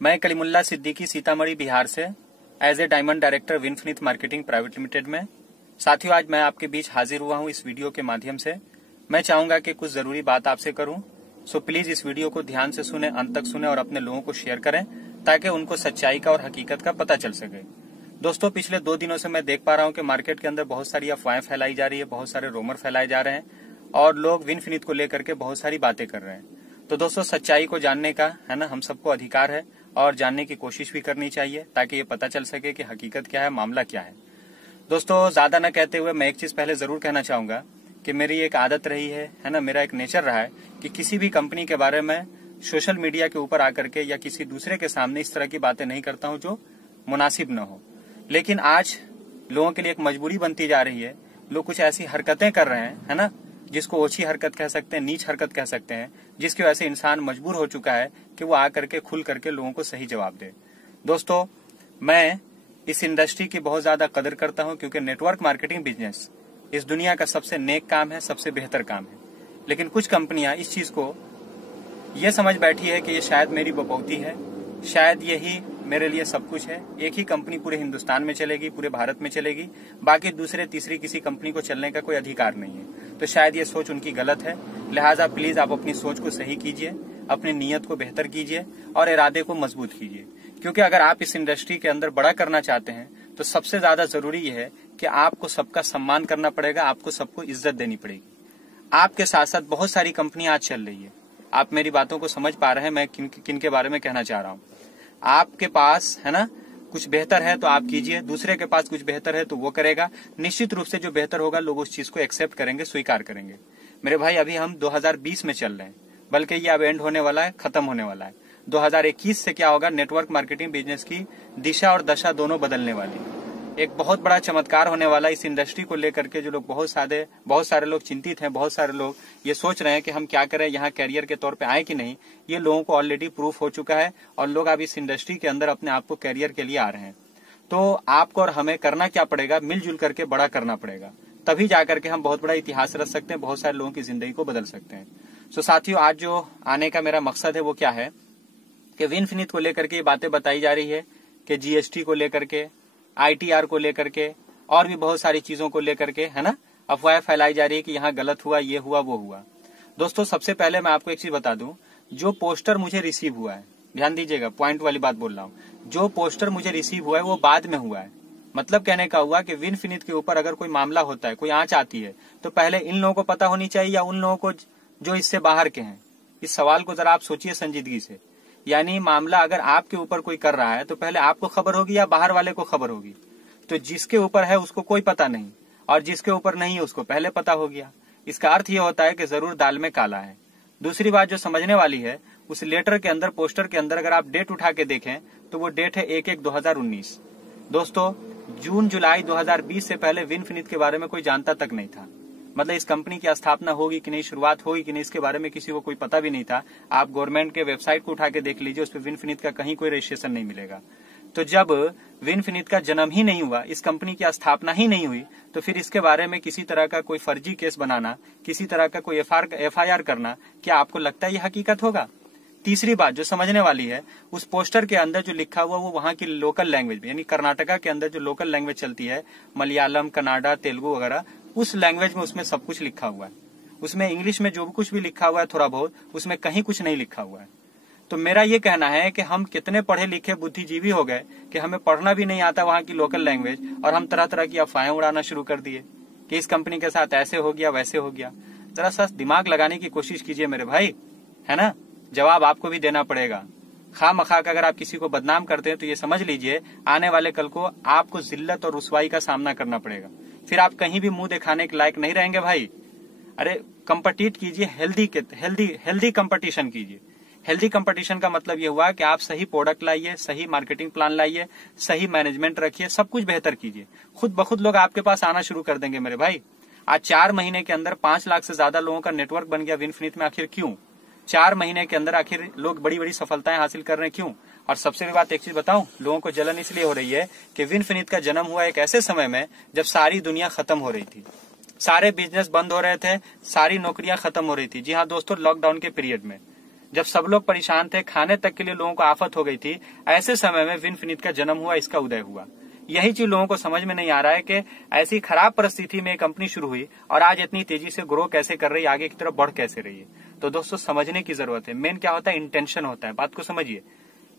मैं कलीमुल्ला सिद्दीकी सीतामढ़ी बिहार से as a diamond director विनफिनिथ मार्केटिंग प्राइवेट लिमिटेड में। साथियों, आज मैं आपके बीच हाजिर हुआ हूं इस वीडियो के माध्यम से। मैं चाहूंगा कि कुछ जरूरी बात आपसे करूं, सो प्लीज इस वीडियो को ध्यान से सुने, अंत तक सुने और अपने लोगों को शेयर करें ताकि उनको सच्चाई का और हकीकत का पता चल सके। दोस्तों, पिछले 2 दिनों से मैं देख पा रहा हूं कि मार्केट के अंदर बहुत सारी अफवाहें फैलाई जा रही है, बहुत सारे रोमर फैलाए जा रहे हैं और लोग विनफिनिथ को लेकर के बहुत सारी बातें कर रहे हैं। तो दोस्तों, सच्चाई को जानने का है ना, हम सबको अधिकार है और जानने की कोशिश भी करनी चाहिए ताकि ये पता चल सके कि हकीकत क्या है, मामला क्या है। दोस्तों, ज्यादा न कहते हुए मैं एक चीज पहले जरूर कहना चाहूंगा कि मेरी एक आदत रही है ना, मेरा एक नेचर रहा है कि किसी भी कंपनी के बारे में सोशल मीडिया के ऊपर आकर के या किसी दूसरे के सामने इस तरह की बातें नहीं करता हूं जो मुनासिब न हो। लेकिन आज लोगों के लिए एक मजबूरी बनती जा रही है। लोग कुछ ऐसी हरकतें कर रहे हैं, है ना, जिसको ओछी हरकत कह सकते हैं, नीच हरकत कह सकते हैं, जिसकी वजह से इंसान मजबूर हो चुका है कि वो आकर के खुल करके लोगों को सही जवाब दे। दोस्तों, मैं इस इंडस्ट्री की बहुत ज्यादा कदर करता हूं क्योंकि नेटवर्क मार्केटिंग बिजनेस इस दुनिया का सबसे नेक काम है, सबसे बेहतर काम है। लेकिन कुछ कंपनियां इस चीज को ये समझ बैठी है कि ये शायद मेरी बपौती है, शायद यही मेरे लिए सब कुछ है। एक ही कंपनी पूरे हिंदुस्तान में चलेगी, पूरे भारत में चलेगी, बाकी दूसरे तीसरी किसी कंपनी को चलने का कोई अधिकार नहीं है। तो शायद ये सोच उनकी गलत है। लिहाजा प्लीज आप अपनी सोच को सही कीजिए, अपनी नीयत को बेहतर कीजिए और इरादे को मजबूत कीजिए। क्योंकि अगर आप इस इंडस्ट्री के अंदर बड़ा करना चाहते हैं तो सबसे ज्यादा जरूरी यह है कि आपको सबका सम्मान करना पड़ेगा, आपको सबको इज्जत देनी पड़ेगी। आपके साथ साथ बहुत सारी कंपनियां आज चल रही है। आप मेरी बातों को समझ पा रहे हैं मैं किन के बारे में कहना चाह रहा हूं। आपके पास है ना कुछ बेहतर है तो आप कीजिए, दूसरे के पास कुछ बेहतर है तो वो करेगा। निश्चित रूप से जो बेहतर होगा लोग उस चीज को एक्सेप्ट करेंगे, स्वीकार करेंगे। मेरे भाई, अभी हम 2020 में चल रहे हैं, बल्कि ये अब एंड होने वाला है, खत्म होने वाला है। 2021 से क्या होगा, नेटवर्क मार्केटिंग बिजनेस की दिशा और दशा दोनों बदलने वाली है। एक बहुत बड़ा चमत्कार होने वाला है इस इंडस्ट्री को लेकर के। जो लोग बहुत सारे लोग चिंतित हैं, बहुत सारे लोग ये सोच रहे हैं कि हम क्या करें, यहाँ कैरियर के तौर पे आए कि नहीं, ये लोगों को ऑलरेडी प्रूफ हो चुका है और लोग अब इस इंडस्ट्री के अंदर अपने आप को कैरियर के लिए आ रहे हैं। तो आपको और हमें करना क्या पड़ेगा, मिलजुल करके बड़ा करना पड़ेगा, तभी जाकर के हम बहुत बड़ा इतिहास रच सकते हैं, बहुत सारे लोगों की जिंदगी को बदल सकते हैं। तो साथियों, आज जो आने का मेरा मकसद है वो क्या है कि विनफिनिथ को लेकर के ये बातें बताई जा रही है कि जीएसटी को लेकर के, आईटीआर को लेकर के और भी बहुत सारी चीजों को लेकर के, है ना, अफवाह फैलाई जा रही है कि यहाँ गलत हुआ, ये हुआ, वो हुआ। दोस्तों, सबसे पहले मैं आपको एक चीज बता दूं, जो पोस्टर मुझे रिसीव हुआ है, ध्यान दीजिएगा, पॉइंट वाली बात बोल रहा हूँ, जो पोस्टर मुझे रिसीव हुआ है वो बाद में हुआ है। मतलब कहने का हुआ कि विनफिनिथ के ऊपर अगर कोई मामला होता है, कोई आंच आती है, तो पहले इन लोगों को पता होनी चाहिए या उन लोगों को जो इससे बाहर के हैं। इस सवाल को जरा आप सोचिए संजीदगी से। यानी मामला अगर आपके ऊपर कोई कर रहा है तो पहले आपको खबर होगी या बाहर वाले को खबर होगी। तो जिसके ऊपर है उसको कोई पता नहीं और जिसके ऊपर नहीं है उसको पहले पता हो गया। इसका अर्थ ये होता है कि जरूर दाल में काला है। दूसरी बात जो समझने वाली है, उस लेटर के अंदर, पोस्टर के अंदर अगर आप डेट उठा के देखें तो वो डेट है 1/1/2019। दोस्तों, जून जुलाई 2020 से पहले विनफिनिथ के बारे में कोई जानता तक नहीं था। मतलब इस कंपनी की स्थापना होगी कि नहीं, शुरुआत होगी कि नहीं, इसके बारे में किसी को कोई पता भी नहीं था। आप गवर्नमेंट के वेबसाइट को उठा के देख लीजिए, उस पर विनफिनिथ का कहीं कोई रजिस्ट्रेशन नहीं मिलेगा। तो जब विनफिनिथ का जन्म ही नहीं हुआ, इस कंपनी की स्थापना ही नहीं हुई, तो फिर इसके बारे में किसी तरह का कोई फर्जी केस बनाना, किसी तरह का कोई एफआईआर करना, क्या आपको लगता है ये हकीकत होगा? तीसरी बात जो समझने वाली है, उस पोस्टर के अंदर जो लिखा हुआ वो वहां की लोकल लैंग्वेज में, यानी कर्नाटका के अंदर जो लोकल लैंग्वेज चलती है, मलयालम, कन्नाडा, तेलुगु वगैरह, उस लैंग्वेज में उसमें सब कुछ लिखा हुआ है। उसमें इंग्लिश में जो कुछ भी लिखा हुआ है थोड़ा बहुत, उसमें कहीं कुछ नहीं लिखा हुआ है। तो मेरा ये कहना है कि हम कितने पढ़े लिखे बुद्धिजीवी हो गए कि हमें पढ़ना भी नहीं आता वहां की लोकल लैंग्वेज और हम तरह तरह की अफवाहें उड़ाना शुरू कर दिए कि इस कंपनी के साथ ऐसे हो गया, वैसे हो गया। जरा सा दिमाग लगाने की कोशिश कीजिए मेरे भाई, है ना। जवाब आपको भी देना पड़ेगा। खामखा अगर आप किसी को बदनाम करते हैं तो ये समझ लीजिए आने वाले कल को आपको जिल्लत और रुसवाई का सामना करना पड़ेगा। फिर आप कहीं भी मुंह दिखाने के लायक नहीं रहेंगे भाई। अरे कंपटीट कीजिए, हेल्दी कंपटीशन कीजिए। हेल्दी कंपटीशन का मतलब ये हुआ कि आप सही प्रोडक्ट लाइए, सही मार्केटिंग प्लान लाइए, सही मैनेजमेंट रखिए, सब कुछ बेहतर कीजिए। खुद ब खुद लोग आपके पास आना शुरू कर देंगे मेरे भाई। आज 4 महीने के अंदर 5 लाख से ज्यादा लोगों का नेटवर्क बन गया विनफिनिथ में। आखिर क्यों 4 महीने के अंदर आखिर लोग बड़ी बड़ी सफलताएं हासिल कर रहे हैं, क्यों? और सबसे बड़ी बात एक चीज बताऊं, लोगों को जलन इसलिए हो रही है कि विनफिनिथ का जन्म हुआ एक ऐसे समय में जब सारी दुनिया खत्म हो रही थी, सारे बिजनेस बंद हो रहे थे, सारी नौकरियां खत्म हो रही थी। जी हाँ दोस्तों, लॉकडाउन के पीरियड में जब सब लोग परेशान थे, खाने तक के लिए लोगों को आफत हो गई थी, ऐसे समय में विनफिनिट का जन्म हुआ, इसका उदय हुआ। यही चीज लोगों को समझ में नहीं आ रहा है कि ऐसी खराब परिस्थिति में कंपनी शुरू हुई और आज इतनी तेजी से ग्रो कैसे कर रही है, आगे की तरफ बढ़ कैसे रही है। तो दोस्तों समझने की जरूरत है। मेन क्या होता है, इंटेंशन होता है। बात को समझिए,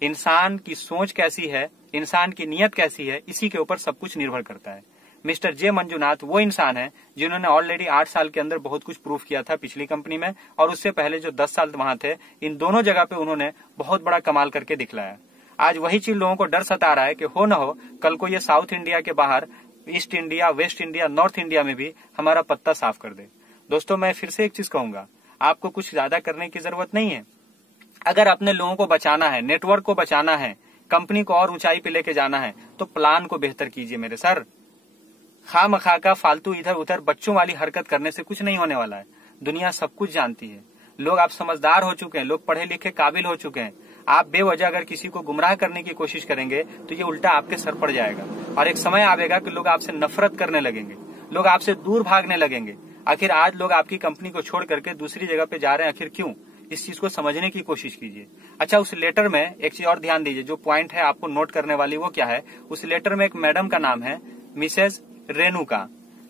इंसान की सोच कैसी है, इंसान की नीयत कैसी है, इसी के ऊपर सब कुछ निर्भर करता है। मिस्टर जे मंजुनाथ वो इंसान है जिन्होंने ऑलरेडी 8 साल के अंदर बहुत कुछ प्रूव किया था पिछली कंपनी में, और उससे पहले जो 10 साल वहां थे, इन दोनों जगह पे उन्होंने बहुत बड़ा कमाल करके दिखलाया। आज वही चीज लोगों को डर सता रहा है कि हो न हो कल को ये साउथ इंडिया के बाहर east India, waste India, north India में भी हमारा पत्ता साफ कर दे। दोस्तों मैं फिर से एक चीज कहूंगा, आपको कुछ ज्यादा करने की जरूरत नहीं है। अगर अपने लोगों को बचाना है, नेटवर्क को बचाना है, कंपनी को और ऊंचाई पे लेके जाना है, तो प्लान को बेहतर कीजिए मेरे सर। खामखा का फालतू इधर उधर बच्चों वाली हरकत करने से कुछ नहीं होने वाला है। दुनिया सब कुछ जानती है, लोग आप समझदार हो चुके हैं, लोग पढ़े लिखे काबिल हो चुके हैं। आप बेवजह अगर किसी को गुमराह करने की कोशिश करेंगे तो ये उल्टा आपके सर पड़ जाएगा, और एक समय आएगा कि लोग आपसे नफरत करने लगेंगे, लोग आपसे दूर भागने लगेंगे। आखिर आज लोग आपकी कंपनी को छोड़ करके दूसरी जगह पे जा रहे हैं, आखिर क्यों? इस चीज को समझने की कोशिश कीजिए। अच्छा, उस लेटर में एक चीज और ध्यान दीजिए, जो पॉइंट है आपको नोट करने वाली, वो क्या है? उस लेटर में एक मैडम का नाम है मिसेज रेणुका,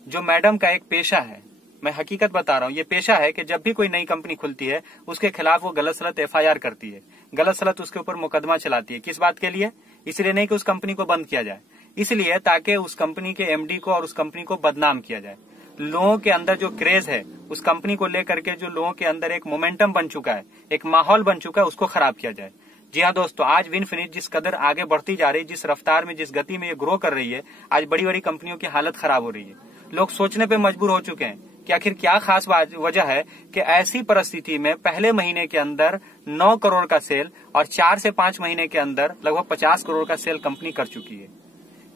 जो मैडम का एक पेशा है। मैं हकीकत बता रहा हूँ, ये पेशा है कि जब भी कोई नई कंपनी खुलती है उसके खिलाफ वो गलत सलत FIR करती है, गलत सलत उसके ऊपर मुकदमा चलाती है। किस बात के लिए? इसलिए नहीं कि उस कंपनी को बंद किया जाए, इसलिए ताकि उस कंपनी के MD को और उस कंपनी को बदनाम किया जाए। लोगों के अंदर जो क्रेज है उस कंपनी को लेकर के, जो लोगों के अंदर एक मोमेंटम बन चुका है, एक माहौल बन चुका है, उसको खराब किया जाए। जी हाँ दोस्तों, आज विनफिनिट जिस कदर आगे बढ़ती जा रही है, जिस रफ्तार में, जिस गति में ये ग्रो कर रही है, आज बड़ी बड़ी कंपनियों की हालत खराब हो रही है। लोग सोचने पे मजबूर हो चुके हैं कि आखिर क्या खास वजह है कि ऐसी परिस्थिति में पहले महीने के अंदर 9 करोड़ का सेल और 4 से 5 महीने के अंदर लगभग 50 करोड़ का सेल कंपनी कर चुकी है।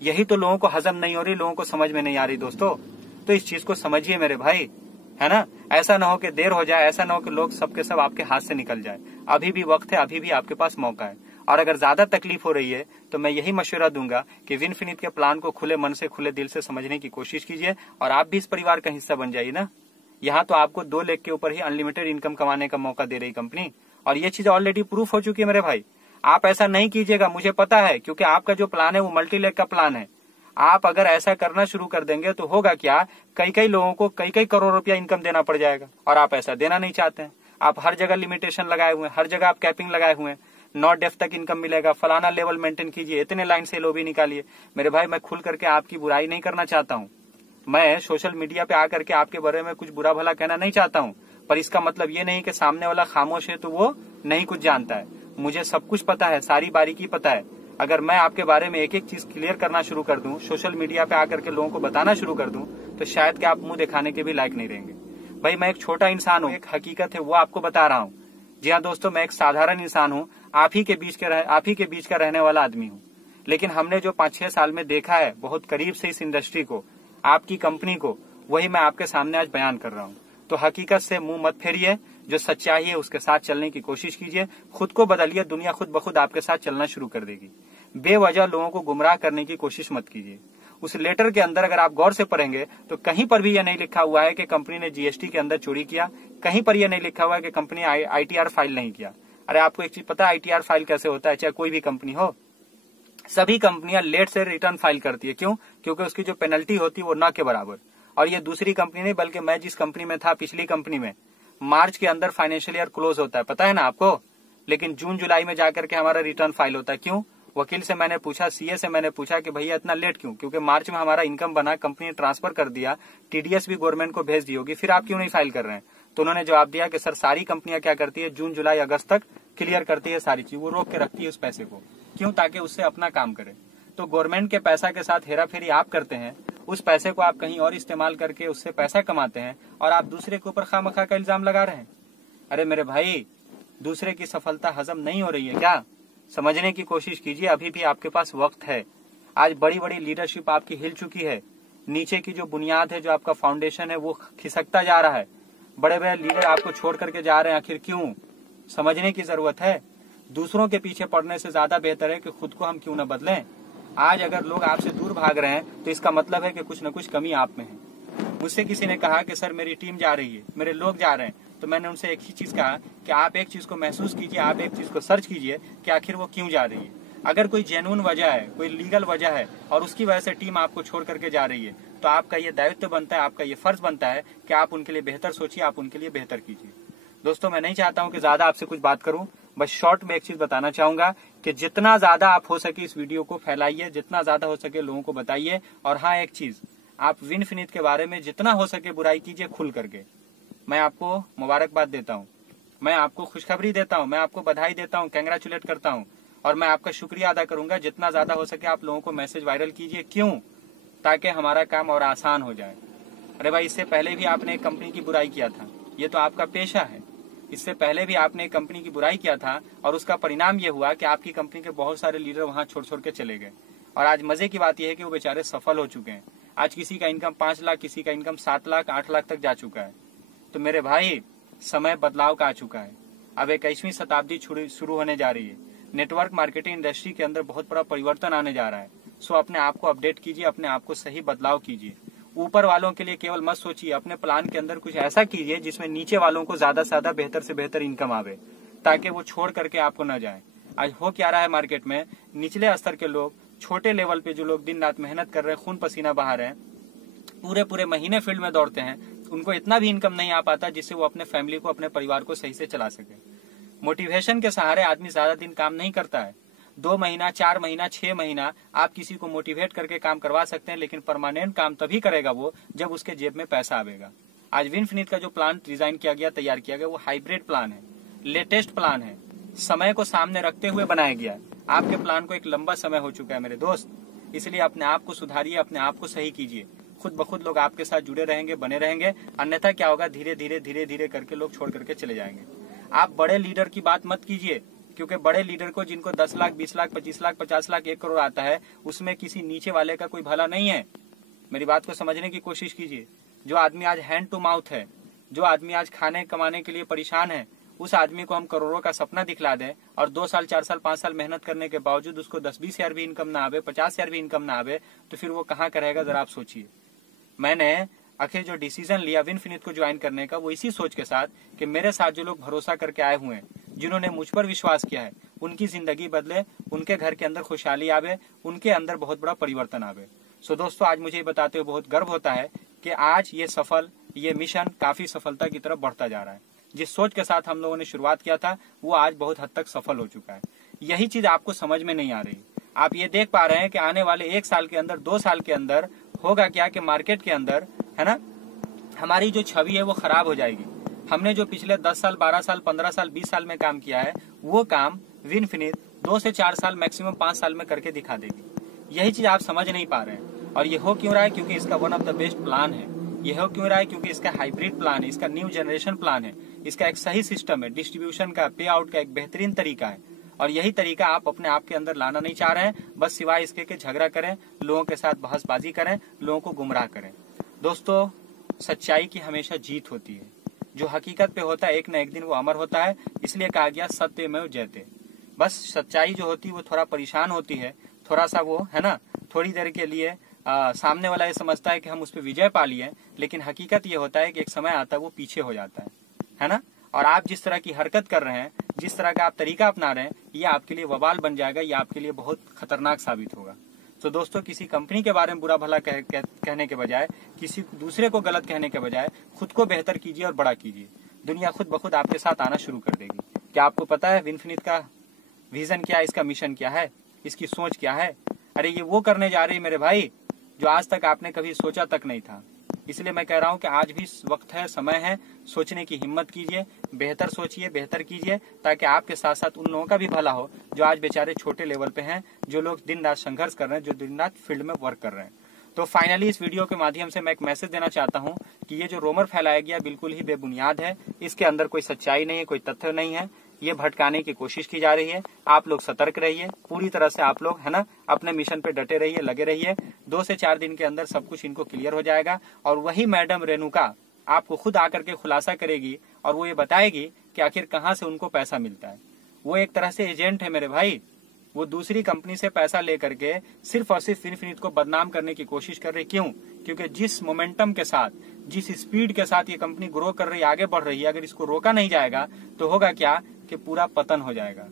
यही तो लोगों को हजम नहीं हो रही, लोगों को समझ में नहीं आ रही दोस्तों। तो इस चीज को समझिए मेरे भाई, है ना? ऐसा ना हो कि देर हो जाए, ऐसा ना हो कि लोग सबके सब आपके हाथ से निकल जाए। अभी भी वक्त है, अभी भी आपके पास मौका है। और अगर ज्यादा तकलीफ हो रही है तो मैं यही मशवरा दूंगा कि विनफिनिट के प्लान को खुले मन से, खुले दिल से समझने की कोशिश कीजिए, और आप भी इस परिवार का हिस्सा बन जाइए ना। यहाँ तो आपको 2 लाख के ऊपर ही अनलिमिटेड इनकम कमाने का मौका दे रही कंपनी, और ये चीज ऑलरेडी प्रूफ हो चुकी है मेरे भाई। आप ऐसा नहीं कीजिएगा, मुझे पता है, क्योंकि आपका जो प्लान है वो मल्टी लाख का प्लान है। आप अगर ऐसा करना शुरू कर देंगे तो होगा क्या, कई लोगों को कई करोड़ रुपया इनकम देना पड़ जाएगा, और आप ऐसा देना नहीं चाहते हैं। आप हर जगह लिमिटेशन लगाए हुए हैं, हर जगह आप कैपिंग लगाए हुए हैं, नॉट डेफ तक इनकम मिलेगा, फलाना लेवल मेंटेन कीजिए, इतने लाइन से लोभी निकालिए। मेरे भाई, मैं खुल करके आपकी बुराई नहीं करना चाहता हूँ, मैं सोशल मीडिया पे आकर के आपके बारे में कुछ बुरा भला कहना नहीं चाहता हूँ, पर इसका मतलब ये नहीं कि सामने वाला खामोश है तो वो नहीं कुछ जानता है। मुझे सब कुछ पता है, सारी बारीकी पता है। अगर मैं आपके बारे में एक एक चीज क्लियर करना शुरू कर दूं, सोशल मीडिया पे आकर के लोगों को बताना शुरू कर दूं, तो शायद कि आप मुंह दिखाने के भी लायक नहीं रहेंगे। भाई, मैं एक छोटा इंसान हूँ, एक हकीकत है वो आपको बता रहा हूँ। जी हाँ दोस्तों, मैं एक साधारण इंसान हूँ, आप ही के बीच का रहने वाला आदमी हूँ। लेकिन हमने जो 5-6 साल में देखा है बहुत करीब से इस इंडस्ट्री को, आपकी कंपनी को, वही मैं आपके सामने आज बयान कर रहा हूँ। तो हकीकत से मुंह मत फेरिए, जो सच्चाई है उसके साथ चलने की कोशिश कीजिए, खुद को बदलिए, दुनिया खुद ब खुद आपके साथ चलना शुरू कर देगी। बेवजह लोगों को गुमराह करने की कोशिश मत कीजिए। उस लेटर के अंदर अगर आप गौर से पढ़ेंगे तो कहीं पर भी यह नहीं लिखा हुआ है कि कंपनी ने GST के अंदर चोरी किया, कहीं पर यह नहीं लिखा हुआ है कि कंपनी ITR फाइल नहीं किया। अरे आपको एक चीज पता है ITR फाइल कैसे होता है? चाहे कोई भी कंपनी हो, सभी कंपनियां लेट से रिटर्न फाइल करती है। क्यों? क्योंकि उसकी जो पेनल्टी होती है वो न के बराबर। और ये दूसरी कंपनी नहीं, बल्कि मैं जिस कंपनी में था, पिछली कंपनी में, मार्च के अंदर फाइनेंशियल ईयर क्लोज होता है, पता है ना आपको? लेकिन जून जुलाई में जाकर के हमारा रिटर्न फाइल होता है। क्यों? वकील से मैंने पूछा, CA से मैंने पूछा कि भैया इतना लेट क्यों? क्योंकि मार्च में हमारा इनकम बना, कंपनी ने ट्रांसफर कर दिया, TDS भी गवर्नमेंट को भेज दी होगी, फिर आप क्यों नहीं फाइल कर रहे हैं? तो उन्होंने जवाब दिया कि सर, सारी कंपनियां क्या करती है, जून जुलाई अगस्त तक क्लियर करती है सारी चीज, वो रोक के रखती है उस पैसे को। क्यों? ताकि उससे अपना काम करे। तो गवर्नमेंट के पैसा के साथ हेरा फेरी आप करते हैं, उस पैसे को आप कहीं और इस्तेमाल करके उससे पैसा कमाते हैं, और आप दूसरे के ऊपर खामखा का इल्जाम लगा रहे हैं। अरे मेरे भाई, दूसरे की सफलता हजम नहीं हो रही है क्या? समझने की कोशिश कीजिए, अभी भी आपके पास वक्त है। आज बड़ी बड़ी लीडरशिप आपकी हिल चुकी है, नीचे की जो बुनियाद है, जो आपका फाउंडेशन है, वो खिसकता जा रहा है। बड़े बड़े लीडर आपको छोड़ करके जा रहे हैं, आखिर क्यों? समझने की जरूरत है। दूसरों के पीछे पड़ने से ज्यादा बेहतर है कि खुद को हम क्यों न बदलें। आज अगर लोग आपसे दूर भाग रहे हैं तो इसका मतलब है कि कुछ न कुछ कमी आप में है। मुझसे किसी ने कहा कि सर मेरी टीम जा रही है, मेरे लोग जा रहे हैं, तो मैंने उनसे एक ही चीज कहा कि आप एक चीज को महसूस कीजिए, आप एक चीज को सर्च कीजिए कि आखिर वो क्यों जा रही है। अगर कोई जेन्युइन वजह है, कोई लीगल वजह है और उसकी वजह से टीम आपको छोड़ करके जा रही है, तो आपका ये दायित्व बनता है, आपका ये फर्ज बनता है कि आप उनके लिए बेहतर सोचिए, आप उनके लिए बेहतर कीजिए। दोस्तों, मैं नहीं चाहता हूं कि ज्यादा आपसे कुछ बात करूं, बस शॉर्ट में एक चीज बताना चाहूंगा कि जितना ज्यादा आप हो सके इस वीडियो को फैलाइए, जितना ज्यादा हो सके लोगों को बताइए। और हाँ, एक चीज, आप विनफिनित के बारे में जितना हो सके बुराई कीजिए खुल करके। मैं आपको मुबारकबाद देता हूँ, मैं आपको खुशखबरी देता हूँ, मैं आपको बधाई देता हूँ, कंग्रेचुलेट करता हूँ और मैं आपका शुक्रिया अदा करूंगा। जितना ज्यादा हो सके आप लोगों को मैसेज वायरल कीजिए। क्यों? ताकि हमारा काम और आसान हो जाए। अरे भाई, इससे पहले भी आपने एक कंपनी की बुराई किया था, ये तो आपका पेशा है। इससे पहले भी आपने एक कंपनी की बुराई किया था और उसका परिणाम ये हुआ कि आपकी कंपनी के बहुत सारे लीडर वहां छोड़ छोड़ के चले गए। और आज मजे की बात यह है कि वो बेचारे सफल हो चुके हैं। आज किसी का इनकम 5 लाख, किसी का इनकम 7 लाख, 8 लाख तक जा चुका है। तो मेरे भाई, समय बदलाव का आ चुका है। अब 21वीं शताब्दी शुरू होने जा रही है। नेटवर्क मार्केटिंग इंडस्ट्री के अंदर बहुत बड़ा परिवर्तन आने जा रहा है। सो अपने आप को अपडेट कीजिए, अपने आप को सही बदलाव कीजिए। ऊपर वालों के लिए केवल मत सोचिए, अपने प्लान के अंदर कुछ ऐसा कीजिए जिसमें नीचे वालों को ज्यादा से ज्यादा बेहतर से बेहतर इनकम आवे, ताकि वो छोड़ करके आपको न जाए। आज हो क्या रहा है मार्केट में, निचले स्तर के लोग, छोटे लेवल पे जो लोग दिन रात मेहनत कर रहे हैं, खून पसीना बहा रहे हैं, पूरे पूरे महीने फील्ड में दौड़ते हैं, उनको इतना भी इनकम नहीं आ पाता जिससे वो अपने फैमिली को, अपने परिवार को सही से चला सके। मोटिवेशन के सहारे आदमी ज्यादा दिन काम नहीं करता है। 2 महीना, 4 महीना, 6 महीना आप किसी को मोटिवेट करके काम करवा सकते हैं, लेकिन परमानेंट काम तभी करेगा वो जब उसके जेब में पैसा आवेगा। आज विनफिनिट का जो प्लान डिजाइन किया गया, तैयार किया गया, वो हाइब्रिड प्लान है, लेटेस्ट प्लान है, समय को सामने रखते हुए बनाया गया। आपके प्लान को एक लंबा समय हो चुका है मेरे दोस्त, इसलिए अपने आप को सुधारिए, अपने आप को सही कीजिए। खुद ब खुद लोग आपके साथ जुड़े रहेंगे, बने रहेंगे। अन्यथा क्या होगा, धीरे धीरे धीरे धीरे करके लोग छोड़ करके चले जाएंगे। आप बड़े लीडर की बात मत कीजिए, क्योंकि बड़े लीडर को, जिनको 10 लाख, 20 लाख, 25 लाख, 50 लाख, 1 करोड़ आता है, उसमें किसी नीचे वाले का कोई भला नहीं है। मेरी बात को समझने की कोशिश कीजिए। जो आदमी आज हैंड टू माउथ है, जो आदमी आज खाने कमाने के लिए परेशान है, उस आदमी को हम करोड़ों का सपना दिखला दें और 2 साल, 4 साल, 5 साल मेहनत करने के बावजूद उसको 10-20 हजार भी इनकम ना आवे, 50 हजार भी इनकम ना आवे, तो फिर वो कहाँ करेगा, जरा आप सोचिए। मैंने आखिर जो डिसीजन लिया विनफिनिट को ज्वाइन करने का, वो इसी सोच के साथ कि मेरे साथ जो लोग भरोसा करके आए हुए हैं, जिन्होंने मुझ पर विश्वास किया है, उनकी जिंदगी बदले, उनके घर के अंदर खुशहाली आवे, उनके अंदर बहुत बड़ा परिवर्तन आवे। सो दोस्तों, आज मुझे बताते हुए बहुत गर्व होता है कि आज ये मिशन काफी सफलता की तरफ बढ़ता जा रहा है। जिस सोच के साथ हम लोगों ने शुरुआत किया था, वो आज बहुत हद तक सफल हो चुका है। यही चीज आपको समझ में नहीं आ रही। आप ये देख पा रहे हैं कि आने वाले 1 साल के अंदर, 2 साल के अंदर होगा क्या कि मार्केट के अंदर, है ना, हमारी जो छवि है वो खराब हो जाएगी। हमने जो पिछले 10 साल, 12 साल, 15 साल, 20 साल में काम किया है, वो काम विनफिनिट 2 से 4 साल, मैक्सिमम 5 साल में करके दिखा देगी। यही चीज आप समझ नहीं पा रहे हैं। और ये हो क्यों रहा है? क्योंकि इसका one of the best plan है। ये हो क्यों रहा है? क्योंकि इसका हाइब्रिड प्लान है, इसका न्यू जनरेशन प्लान है, इसका एक सही सिस्टम है, डिस्ट्रीब्यूशन का, पे आउट का एक बेहतरीन तरीका है। और यही तरीका आप अपने आप के अंदर लाना नहीं चाह रहे हैं, बस सिवाय इसके कि झगड़ा करें, लोगों के साथ बहसबाजी करें, लोगों को गुमराह करें। दोस्तों, सच्चाई की हमेशा जीत होती है। जो हकीकत पे होता है, एक न एक दिन वो अमर होता है। इसलिए कहा गया सत्यमेव जयते। बस सच्चाई जो होती है वो थोड़ा परेशान होती है, थोड़ा सा वो, है ना, थोड़ी देर के लिए सामने वाला ये समझता है कि हम उस पर विजय पा लिए, लेकिन हकीकत ये होता है कि एक समय आता है वो पीछे हो जाता है ना। और आप जिस तरह की हरकत कर रहे हैं, जिस तरह का आप तरीका अपना रहे हैं, ये आपके लिए वबाल बन जाएगा, ये आपके लिए बहुत खतरनाक साबित होगा। तो दोस्तों, किसी कंपनी के बारे में बुरा भला कहने के बजाय, किसी दूसरे को गलत कहने के बजाय, खुद को बेहतर कीजिए और बड़ा कीजिए। दुनिया खुद ब खुद आपके साथ आना शुरू कर देगी। क्या आपको पता है विनफिनिट का विजन क्या है, इसका मिशन क्या है, इसकी सोच क्या है? अरे ये वो करने जा रही है मेरे भाई जो आज तक आपने कभी सोचा तक नहीं था। इसलिए मैं कह रहा हूं कि आज भी वक्त है, समय है, सोचने की हिम्मत कीजिए, बेहतर सोचिए, बेहतर कीजिए, ताकि आपके साथ साथ उन लोगों का भी भला हो जो आज बेचारे छोटे लेवल पे हैं, जो लोग दिन रात संघर्ष कर रहे हैं, जो दिन रात फील्ड में वर्क कर रहे हैं। तो फाइनली इस वीडियो के माध्यम से मैं एक मैसेज देना चाहता हूं कि ये जो रोमर फैलाया गया बिल्कुल ही बेबुनियाद है। इसके अंदर कोई सच्चाई नहीं है, कोई तथ्य नहीं है। ये भटकाने की कोशिश की जा रही है। आप लोग सतर्क रहिए, पूरी तरह से आप लोग, है ना, अपने मिशन पे डटे रहिए, लगे रहिए। 2 से 4 दिन के अंदर सब कुछ इनको क्लियर हो जाएगा और वही मैडम रेणुका आपको खुद आकर के खुलासा करेगी और वो ये बताएगी कि आखिर कहाँ से उनको पैसा मिलता है। वो एक तरह से एजेंट है मेरे भाई। वो दूसरी कंपनी से पैसा लेकर के सिर्फ और सिर्फ विनफिनिट को बदनाम करने की कोशिश कर रही। क्यों? क्योंकि जिस मोमेंटम के साथ, जिस स्पीड के साथ ये कंपनी ग्रो कर रही है, आगे बढ़ रही है, अगर इसको रोका नहीं जाएगा तो होगा क्या कि पूरा पतन हो जाएगा।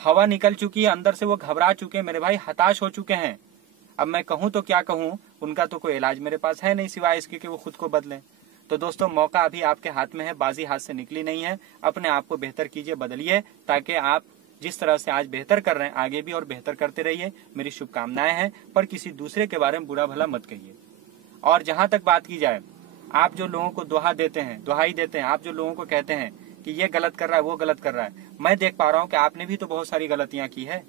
हवा निकल चुकी है, अंदर से वो घबरा चुके हैं मेरे भाई, हताश हो चुके हैं। अब मैं कहूं तो क्या कहूं, उनका तो कोई इलाज मेरे पास है नहीं सिवाय इसके कि वो खुद को बदलें। तो दोस्तों, मौका अभी आपके हाथ में है, बाजी हाथ से निकली नहीं है। अपने आप को बेहतर कीजिए, बदलिए, ताकि आप जिस तरह से आज बेहतर कर रहे हैं आगे भी और बेहतर करते रहिए। मेरी शुभकामनाएं हैं, पर किसी दूसरे के बारे में बुरा भला मत कहिए। और जहां तक बात की जाए, आप जो लोगों को दुहाई देते हैं, आप जो लोगों को कहते हैं कि ये गलत कर रहा है, वो गलत कर रहा है, मैं देख पा रहा हूं कि आपने भी तो बहुत सारी गलतियां की है।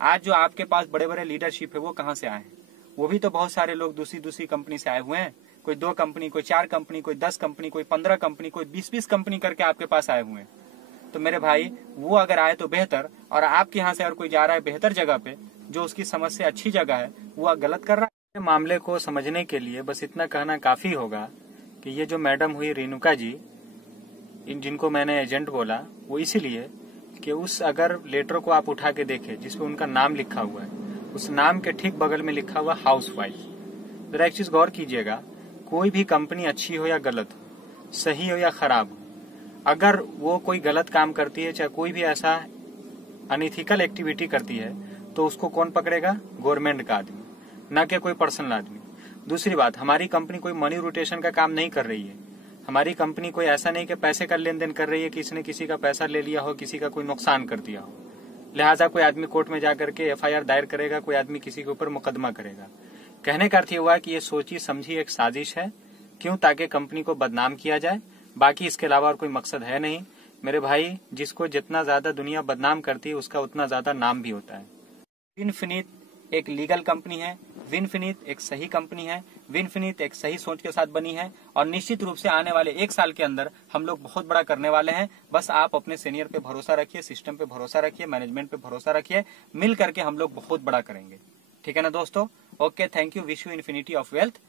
आज जो आपके पास बड़े बड़े लीडरशिप है वो कहां से आए हैं? वो भी तो बहुत सारे लोग दूसरी दूसरी कंपनी से आए हुए हैं। कोई 2 कंपनी, कोई 4 कंपनी, कोई 10 कंपनी, कोई 15 कंपनी, कोई 20-20 कंपनी करके आपके पास आए हुए हैं। तो मेरे भाई, वो अगर आए तो बेहतर, और आपके यहाँ से अगर कोई जा रहा है बेहतर जगह पे, जो उसकी समझ से अच्छी जगह है, वो गलत कर रहा है। मामले को समझने के लिए बस इतना कहना काफी होगा कि ये जो मैडम हुई रेणुका जी, जिनको मैंने एजेंट बोला, वो इसीलिए कि उस अगर लेटर को आप उठा के देखें जिसपे उनका नाम लिखा हुआ है, उस नाम के ठीक बगल में लिखा हुआ हाउसवाइफ। जरा एक चीज गौर कीजिएगा, कोई भी कंपनी अच्छी हो या गलत हो, सही हो या खराब हो, अगर वो कोई गलत काम करती है, चाहे कोई भी ऐसा अनइथिकल एक्टिविटी करती है, तो उसको कौन पकड़ेगा? गवर्नमेंट का आदमी, ना कि कोई पर्सनल आदमी। दूसरी बात, हमारी कंपनी कोई मनी रोटेशन का काम नहीं कर रही है। हमारी कंपनी कोई ऐसा नहीं कि पैसे का लेन देन कर रही है कि इसने किसी का पैसा ले लिया हो, किसी का कोई नुकसान कर दिया हो, लिहाजा कोई आदमी कोर्ट में जाकर के FIR दायर करेगा, कोई आदमी किसी के ऊपर मुकदमा करेगा। कहने का अर्थ ये हुआ कि ये सोची समझी एक साजिश है। क्यों? ताकि कंपनी को बदनाम किया जाए। बाकी इसके अलावा और कोई मकसद है नहीं। मेरे भाई, जिसको जितना ज्यादा दुनिया बदनाम करती है उसका उतना ज्यादा नाम भी होता है। विनफिनिट एक लीगल कंपनी है, विनफिनिट एक सही कंपनी है, विनफिनिट एक सही सोच के साथ बनी है, और निश्चित रूप से आने वाले 1 साल के अंदर हम लोग बहुत बड़ा करने वाले हैं। बस आप अपने सीनियर पे भरोसा रखिए, सिस्टम पे भरोसा रखिए, मैनेजमेंट पे भरोसा रखिए, मिल करके हम लोग बहुत बड़ा करेंगे। ठीक है ना दोस्तों? Okay, thank you, wish you infinity of wealth.